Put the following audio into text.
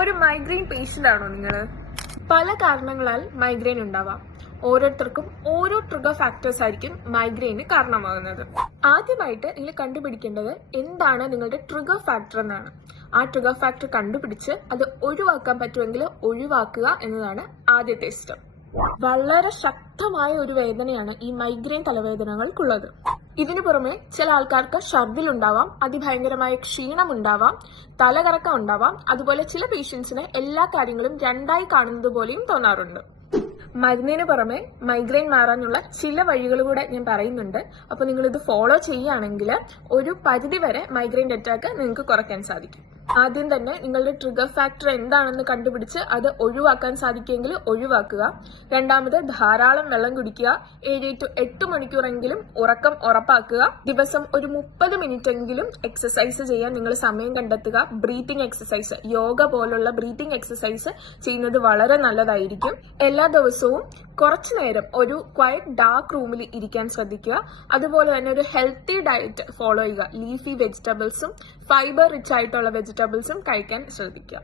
ഒരു migraine patient ആണോ നിങ്ങൾ പല കാരണങ്ങളാൽ മൈഗ്രെയിൻ ഉണ്ടാവാം. ഓരോരുത്തർക്കും ഓരോ ട്രിഗർ ഫാക്ടേഴ്സ് ആയിരിക്കും മൈഗ്രെയിന് കാരണമാകുന്നത്. ആദ്യമായിട്ട് നിങ്ങൾ കണ്ടുപിടിക്കേണ്ടത് എന്താണ് നിങ്ങളുടെ ട്രിഗർ ഫാക്ടർ എന്നാണ്. ആ ട്രിഗർ ഫാക്ടർ കണ്ടുപിടിച്ച് അത് ഒഴിവാക്കാൻ പറ്റുമെങ്കിൽ ഒഴിവാക്കുക എന്നതാണ് ആദ്യത്തെ സ്റ്റെപ്പ് വളരെ ശക്തമായ ഒരു വേദനയാണ് ഈ മൈഗ്രെയിൻ തലവേദനകൾക്കുള്ളത്. ഇതിനു പുറമെ ചില ആൾക്കാർക്ക് ഛർദിലുണ്ടാവാം അതിഭയങ്കരമായ ക്ഷീണം ഉണ്ടാവാം തലകറക്കം ഉണ്ടാവാം അതുപോലെ ചില പേഷ്യൻസിന് എല്ലാ കാര്യങ്ങളും രണ്ടായി കാണുന്നത് പോലെയും തോന്നാറുണ്ട്. മരുന്നിന് പുറമെ മൈഗ്രെയിൻ മാറാനുള്ള ചില വഴികൾ കൂടെ ഞാൻ പറയുന്നുണ്ട്. അപ്പൊ നിങ്ങൾ ഇത് ഫോളോ ചെയ്യുകയാണെങ്കിൽ ഒരു പരിധി വരെ മൈഗ്രെയിൻ അറ്റാക്ക് നിങ്ങൾക്ക് കുറയ്ക്കാൻ സാധിക്കും. ആദ്യം തന്നെ നിങ്ങളുടെ ട്രിഗർ ഫാക്ടർ എന്താണെന്ന് കണ്ടുപിടിച്ച് അത് ഒഴിവാക്കാൻ സാധിക്കുമെങ്കിൽ ഒഴിവാക്കുക. രണ്ടാമത് ധാരാളം വെള്ളം കുടിക്കുക. ഏഴ് ടു എട്ട് മണിക്കൂറെങ്കിലും ഉറക്കം ഉറപ്പാക്കുക. ദിവസം ഒരു മുപ്പത് മിനിറ്റ് എങ്കിലും എക്സസൈസ് ചെയ്യാൻ നിങ്ങൾ സമയം കണ്ടെത്തുക. ബ്രീത്തിങ് എക്സസൈസ് യോഗ പോലുള്ള ബ്രീത്തിങ് എക്സസൈസ് ചെയ്യുന്നത് വളരെ നല്ലതായിരിക്കും. എല്ലാ ദിവസവും കുറച്ചു നേരം ഒരു ക്വയറ്റ് ഡാർക്ക് റൂമിൽ ഇരിക്കാൻ ശ്രദ്ധിക്കുക. അതുപോലെ തന്നെ ഒരു ഹെൽത്തി ഡയറ്റ് ഫോളോ ചെയ്യുക. ലീഫി വെജിറ്റബിൾസും ഫൈബർ റിച്ച് ആയിട്ടുള്ള വെജിറ്റബിൾസും കഴിക്കാൻ ശ്രദ്ധിക്കുക.